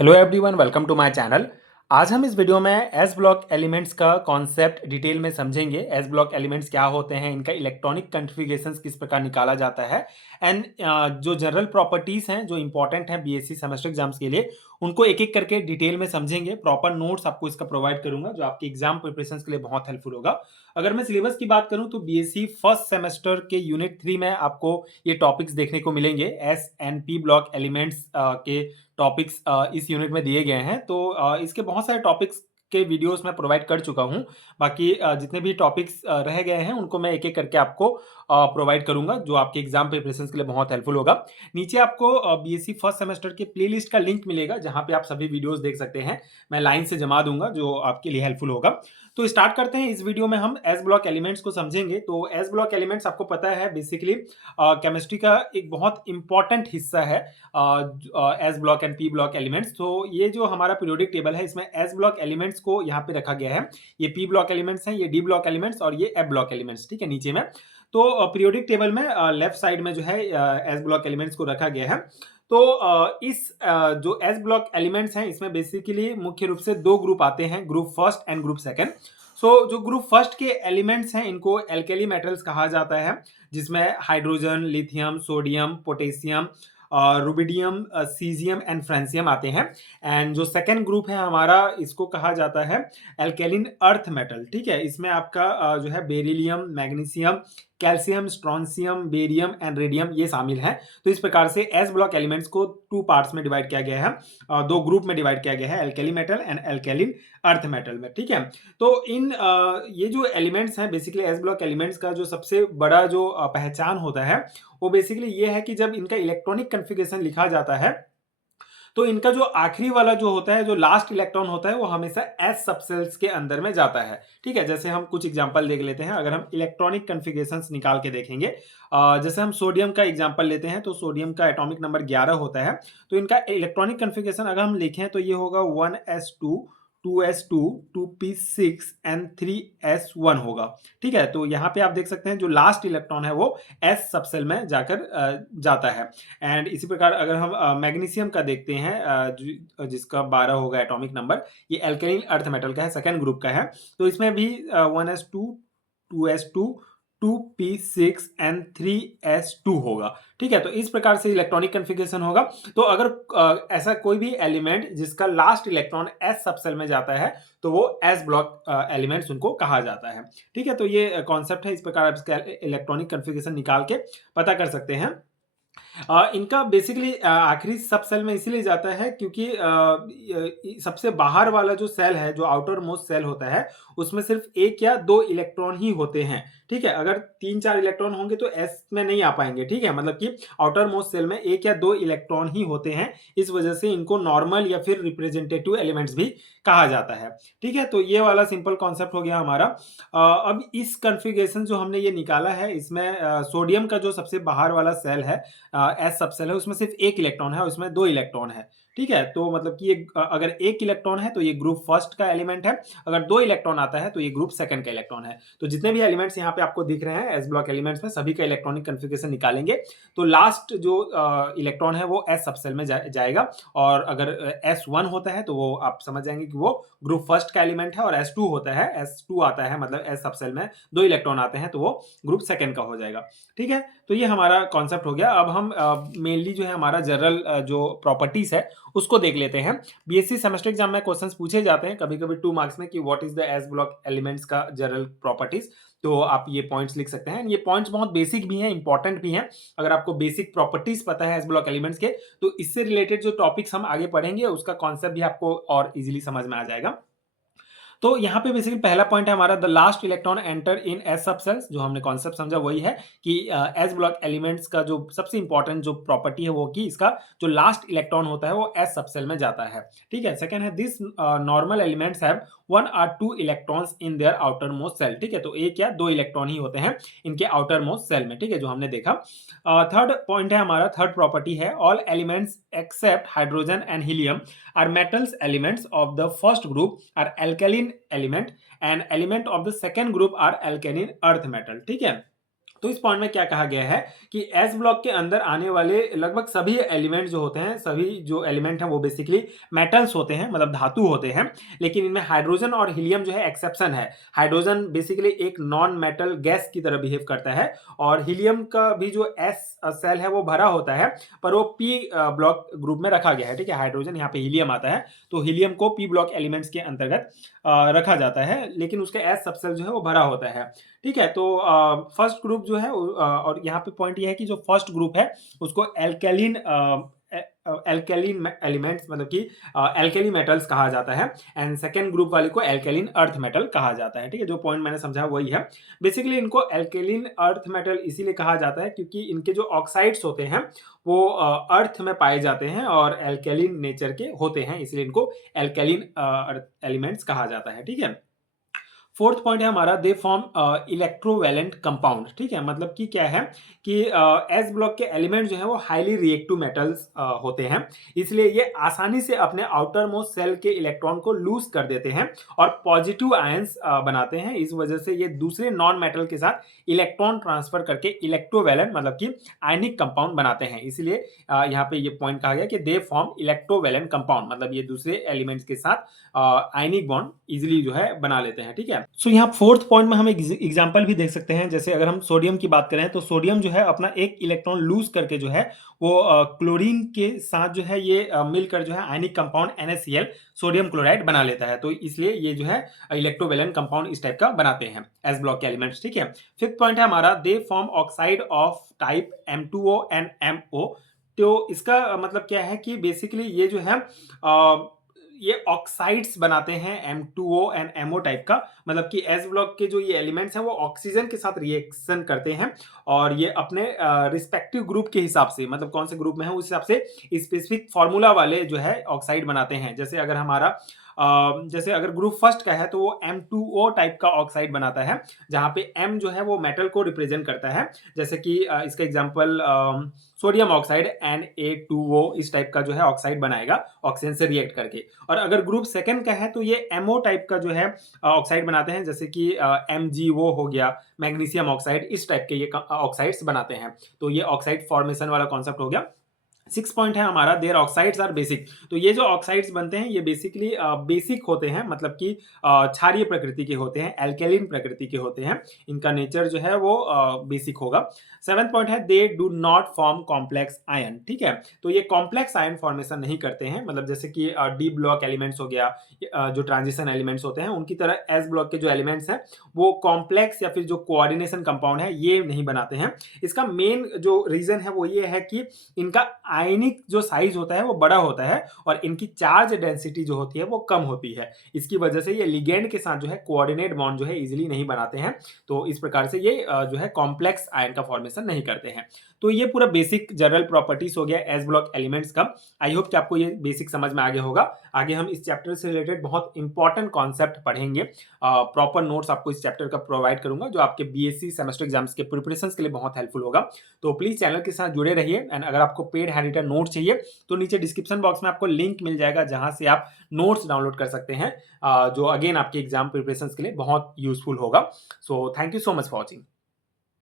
Hello everyone, welcome to my channel. आज हम इस वीडियो में एस ब्लॉक एलिमेंट्स का कॉन्सेप्ट डिटेल में समझेंगे। एस ब्लॉक एलिमेंट्स क्या होते हैं, इनका इलेक्ट्रॉनिक कॉन्फ़िगरेशंस किस प्रकार निकाला जाता है एंड जो जनरल प्रॉपर्टीज़ हैं जो इंपॉर्टेंट हैं बीएससी सेमेस्टर एग्जाम्स के लिए, उनको एक एक करके डिटेल में समझेंगे। प्रॉपर नोट्स आपको इसका प्रोवाइड करूंगा जो आपकी एग्जाम प्रिपरेशन के लिए बहुत हेल्पफुल होगा। अगर मैं सिलेबस की बात करूं तो बीएससी फर्स्ट सेमेस्टर के यूनिट 3 में आपको ये टॉपिक्स देखने को मिलेंगे। S and P block elements के टॉपिक्स इस यूनिट में दिए गए हैं। तो इसके बहुत सारे टॉपिक्स के वीडियोस मैं प्रोवाइड कर चुका हूं। बाकी जितने भी टॉपिक्स रह गए हैं उनको मैं एक एक करके आपको प्रोवाइड करूंगा जो आपके एग्जाम प्रिपरेशन के लिए बहुत हेल्पफुल होगा। नीचे आपको बीएससी फर्स्ट सेमेस्टर के प्लेलिस्ट का लिंक मिलेगा जहां पे आप सभी वीडियोस देख सकते हैं। मैं लाइन से जमा दूंगा जो आपके लिए हेल्पफुल होगा। तो स्टार्ट करते हैं। इस वीडियो में हम एस ब्लॉक एलिमेंट्स को समझेंगे। तो एस ब्लॉक एलिमेंट्स आपको पता है बेसिकली केमिस्ट्री का एक बहुत इंपॉर्टेंट हिस्सा है। S block and P block elements. तो ये जो हमारा पीरियोडिक टेबल है इसमें एस ब्लॉक एलिमेंट्स को यहाँ पे रखा गया है। ये पी ब्लॉक एलिमेंट्स हैं, ये डी ब्लॉक एलिमेंट्स और ये एफ ब्लॉक एलिमेंट्स, ठीक है, नीचे में। तो पीरियोडिक टेबल में लेफ्ट साइड में जो है एस ब्लॉक एलिमेंट्स को रखा गया है। तो जो एस ब्लॉक एलिमेंट्स हैं इसमें बेसिकली मुख्य रूप से दो ग्रुप आते हैं, group first and group second. So जो ग्रुप फर्स्ट के एलिमेंट्स हैं इनको एल्केली मेटल्स कहा जाता है, जिसमें hydrogen, lithium, sodium, potassium, rubidium, caesium and francium आते हैं। एंड जो सेकेंड ग्रुप है हमारा इसको कहा जाता है एल्केलिन अर्थ मेटल, ठीक है। इसमें आपका जो है beryllium, magnesium, calcium, strontium, barium and radium ये शामिल हैं। तो इस प्रकार से एस ब्लॉक एलिमेंट्स को टू पार्ट्स में डिवाइड किया गया है, दो ग्रुप में डिवाइड किया गया है, alkali metal and alkaline earth metal में, ठीक है। तो ये जो एलिमेंट्स हैं बेसिकली एस ब्लॉक एलिमेंट्स का जो सबसे बड़ा जो पहचान होता है वो बेसिकली ये है कि जब इनका इलेक्ट्रॉनिक कॉन्फ़िगरेशन लिखा जाता है तो इनका जो आखिरी वाला जो होता है, जो लास्ट इलेक्ट्रॉन होता है वो हमेशा एस सबसेल्स के अंदर में जाता है, ठीक है। जैसे हम कुछ एग्जांपल देख लेते हैं। अगर हम इलेक्ट्रॉनिक कॉन्फ़िगरेशंस निकाल के देखेंगे, जैसे हम सोडियम का एग्जांपल लेते हैं तो सोडियम का एटॉमिक नंबर 11 होता है। तो इनका इलेक्ट्रॉनिक कॉन्फ़िगरेशन अगर हम लिखें तो ये होगा 1s2, 2s2, 2p6 and 3s1 होगा, ठीक है। तो यहाँ पे आप देख सकते हैं जो लास्ट इलेक्ट्रॉन है वो एस सबसेल में जाकर जाता है। एंड इसी प्रकार अगर हम मैग्नीशियम का देखते हैं, जिसका 12 होगा एटॉमिक नंबर, ये एल्केलिन अर्थ मेटल का है, सेकेंड ग्रुप का है। तो इसमें भी 1s2, 2s2, 2p6 and 3s2 होगा, ठीक है। तो इस प्रकार से इलेक्ट्रॉनिक कॉन्फ़िगरेशन होगा। तो अगर ऐसा कोई भी एलिमेंट जिसका लास्ट इलेक्ट्रॉन एस सबसेल में जाता है तो वो एस ब्लॉक एलिमेंट्स उनको कहा जाता है, ठीक है। तो ये कॉन्सेप्ट है, इस प्रकार आप इसका इलेक्ट्रॉनिक कॉन्फ़िगरेशन निकाल के पता कर सकते हैं। इनका बेसिकली आखिरी सब सेल में इसीलिए जाता है क्योंकि सबसे बाहर वाला जो सेल है, जो आउटर मोस्ट सेल होता है, उसमें सिर्फ एक या दो इलेक्ट्रॉन ही होते हैं, ठीक है। अगर 3-4 इलेक्ट्रॉन होंगे तो एस में नहीं आ पाएंगे, ठीक है। मतलब कि आउटर मोस्ट सेल में एक या दो इलेक्ट्रॉन ही होते हैं, इस वजह से इनको नॉर्मल या फिर रिप्रेजेंटेटिव एलिमेंट्स भी कहा जाता है, ठीक है। तो ये वाला सिंपल कॉन्सेप्ट हो गया हमारा। अब इस कॉन्फ़िगरेशन जो हमने ये निकाला है इसमें सोडियम का जो सबसे बाहर वाला सेल है, एस सबसेल है, उसमें सिर्फ एक इलेक्ट्रॉन है और उसमें दो इलेक्ट्रॉन है, ठीक है। तो मतलब कि अगर एक इलेक्ट्रॉन है तो ये ग्रुप फर्स्ट का एलिमेंट है, अगर दो इलेक्ट्रॉन आता है तो ये ग्रुप सेकंड का इलेक्ट्रॉन है। तो जितने भी एलिमेंट्स यहाँ पे आपको दिख रहे हैं एस ब्लॉक एलिमेंट्स में, सभी का इलेक्ट्रॉनिक कॉन्फ़िगरेशन निकालेंगे तो लास्ट जो इलेक्ट्रॉन है वो एस सबसेल में जाएगा। और अगर S1 होता है तो वो आप समझ जाएंगे कि वो ग्रुप फर्स्ट का एलिमेंट है, और S2 होता है, S2 आता है मतलब एस सबसेल में दो इलेक्ट्रॉन आते हैं तो वो ग्रुप सेकंड का हो जाएगा, ठीक है। तो ये हमारा कॉन्सेप्ट हो गया। अब हम मेनली जो है हमारा जनरल जो प्रॉपर्टीज है उसको देख लेते हैं। बीएससी सेमेस्टर एग्जाम में क्वेश्चंस पूछे जाते हैं कभी कभी 2 मार्क्स में कि what is the S block elements का जनरल प्रॉपर्टीज। तो आप ये पॉइंट्स लिख सकते हैं। ये पॉइंट्स बहुत बेसिक भी हैं, इंपॉर्टेंट भी हैं। अगर आपको बेसिक प्रॉपर्टीज पता है एस ब्लॉक एलिमेंट्स के तो इससे रिलेटेड जो टॉपिक्स हम आगे पढ़ेंगे उसका कॉन्सेप्ट भी आपको और इजीली समझ में आ जाएगा। तो यहाँ पे बेसिकली पहला पॉइंट है हमारा the last electron enter in S subcells. जो हमने कॉन्सेप्ट समझा वही है कि एस ब्लॉक एलिमेंट्स का जो सबसे इंपॉर्टेंट जो प्रॉपर्टी है वो कि इसका जो लास्ट इलेक्ट्रॉन होता है वो एस सबसेल में जाता है, ठीक है। सेकंड है this normal elements have 1 or 2 electrons in their outer most shell, ठीक है। तो एक या दो इलेक्ट्रॉन ही होते हैं इनके आउटर मोस्ट सेल में, ठीक है, जो हमने देखा। थर्ड पॉइंट है हमारा, थर्ड प्रॉपर्टी है all elements except hydrogen and helium are metals elements of the first group are alkaline element and element of the second group are alkaline earth metal, ठीक है। तो इस पॉइंट में क्या कहा गया है कि एस ब्लॉक के अंदर आने वाले लगभग सभी एलिमेंट जो होते हैं, सभी जो एलिमेंट हैं वो बेसिकली मेटल्स होते हैं, मतलब धातु होते हैं, लेकिन इनमें हाइड्रोजन और हीलियम जो है एक्सेप्शन है। हाइड्रोजन बेसिकली एक नॉन मेटल गैस की तरह बिहेव करता है और हीलियम का भी जो एस सेल है वो भरा होता है, पर वो पी ब्लॉक ग्रुप में रखा गया है। ठीक है, हाइड्रोजन यहाँ पे हीलियम आता है, तो हीलियम को पी ब्लॉक एलिमेंट्स के अंतर्गत रखा जाता है, लेकिन उसका एस सबसेल जो है वो भरा होता है। ठीक है, तो फर्स्ट ग्रुप जो है और यहाँ पे पॉइंट ये है कि जो फर्स्ट ग्रुप है उसको एल्केलिन एल्केलिन एलिमेंट्स मतलब कि एल्केली मेटल्स कहा जाता है, एंड सेकेंड ग्रुप वाले को एल्केलिन अर्थ मेटल कहा जाता है। ठीक है, जो पॉइंट मैंने समझा वही है। बेसिकली इनको एल्केलिन अर्थ मेटल इसीलिए कहा जाता है क्योंकि इनके जो ऑक्साइड्स होते हैं वो अर्थ में पाए जाते हैं और एल्केलिन नेचर के होते हैं, इसलिए इनको एल्केलिन अर्थ एलिमेंट्स कहा जाता है। ठीक है, फोर्थ पॉइंट है हमारा दे फॉर्म इलेक्ट्रोवैलेंट कंपाउंड। ठीक है, मतलब कि क्या है कि एस ब्लॉक के एलिमेंट जो है वो हाईली रिएक्टिव मेटल्स होते हैं, इसलिए ये आसानी से अपने आउटर मोस्ट सेल के इलेक्ट्रॉन को लूज कर देते हैं और पॉजिटिव आयंस बनाते हैं। इस वजह से ये दूसरे नॉन मेटल के साथ इलेक्ट्रॉन ट्रांसफर करके इलेक्ट्रोवैलेंट मतलब कि आयनिक कंपाउंड बनाते हैं, इसलिए यहाँ पे ये पॉइंट कहा गया कि दे फॉर्म इलेक्ट्रोवैलेंट कंपाउंड, मतलब ये दूसरे एलिमेंट्स के साथ आयनिक बॉन्ड इजीली जो है बना लेते हैं। ठीक है, सो यहाँ फोर्थ पॉइंट में हम एग्जांपल भी देख सकते हैं। जैसे अगर हम सोडियम की बात करें तो सोडियम जो है अपना एक इलेक्ट्रॉन लूज करके जो है वो क्लोरीन के साथ जो है ये मिलकर जो है ionic compound NaCl sodium chloride बना लेता है, तो इसलिए ये जो है इलेक्ट्रोवैलेंट कंपाउंड इस टाइप का बनाते हैं एस ब्लॉक के एलिमेंट्स। ठीक है, फिफ्थ पॉइंट है हमारा they form oxide of type M2O and MO। तो इसका मतलब क्या है कि बेसिकली ये जो है ये ऑक्साइड्स बनाते हैं M2O एंड MO टाइप का, मतलब कि एस ब्लॉक के जो ये एलिमेंट्स हैं वो ऑक्सीजन के साथ रिएक्शन करते हैं और ये अपने रिस्पेक्टिव ग्रुप के हिसाब से, मतलब कौन से ग्रुप में है उस हिसाब से स्पेसिफिक फार्मूला वाले जो है ऑक्साइड बनाते हैं। जैसे अगर हमारा जैसे अगर ग्रुप फर्स्ट का है तो वो M2O टाइप का ऑक्साइड बनाता है, जहां पे M जो है वो मेटल को रिप्रेजेंट करता है, जैसे कि इसका एग्जांपल सोडियम ऑक्साइड Na2O इस टाइप का जो है ऑक्साइड बनाएगा ऑक्सीजन से रिएक्ट करके। और अगर ग्रुप सेकंड का है तो ये MO टाइप का जो है ऑक्साइड बनाते हैं, जैसे कि MgO हो गया, मैग्नीशियम ऑक्साइड, इस टाइप के ये ऑक्साइड्स बनाते हैं। तो ये ऑक्साइड फॉर्मेशन वाला कॉन्सेप्ट हो गया। सिक्स पॉइंट है हमारा देयर ऑक्साइड्स आर बेसिक। तो ये जो ऑक्साइड्स बनते हैं ये बेसिकली बेसिक होते हैं, मतलब कि क्षारीय प्रकृति के होते हैं, एल्केलिन प्रकृति के होते हैं, इनका नेचर जो है वो बेसिक होगा। सेवेंथ पॉइंट है they do not form complex ion. ठीक है, तो ये कॉम्प्लेक्स आयन फॉर्मेशन नहीं करते हैं, मतलब जैसे कि डी ब्लॉक एलिमेंट्स हो गया, जो ट्रांजिशन एलिमेंट्स होते हैं उनकी तरह एस ब्लॉक के जो एलिमेंट्स हैं वो कॉम्प्लेक्स या फिर जो कोऑर्डिनेशन कंपाउंड है ये नहीं बनाते हैं। इसका मेन जो रीजन है वो ये है कि इनका आयनिक जो साइज होता है वो बड़ा होता है और इनकी चार्ज डेंसिटी जो होती है वो कम होती है। इसकी वजह से ये लिगेंड के साथ जो है कोऑर्डिनेट बॉन्ड जो है इजीली नहीं बनाते हैं, तो इस प्रकार से ये जो है कॉम्प्लेक्स आयन का फॉर्मेशन नहीं करते हैं। तो ये पूरा बेसिक जनरल प्रॉपर्टीज हो गया एस ब्लॉक एलिमेंट्स का। आई होप कि आपको ये बेसिक समझ में आ गया होगा। आगे हम इस चैप्टर से रिलेटेड बहुत इंपॉर्टेंट कॉन्सेप्ट पढ़ेंगे, प्रॉपर नोट्स आपको इस चैप्टर का प्रोवाइड करूंगा जो आपके BSc सेमेस्टर एग्जाम्स के प्रिपरेशन के लिए बहुत हेल्पफुल होगा। तो प्लीज चैनल के साथ जुड़े रहिए, एंड अगर आपको पेड हैंड रिटन नोट चाहिए तो नीचे डिस्क्रिप्शन बॉक्स में आपको लिंक मिल जाएगा जहां से आप नोट्स डाउनलोड कर सकते हैं, जो अगेन आपके एग्जाम प्रिपरेशन के लिए बहुत यूजफुल होगा। So thank you so much for watching.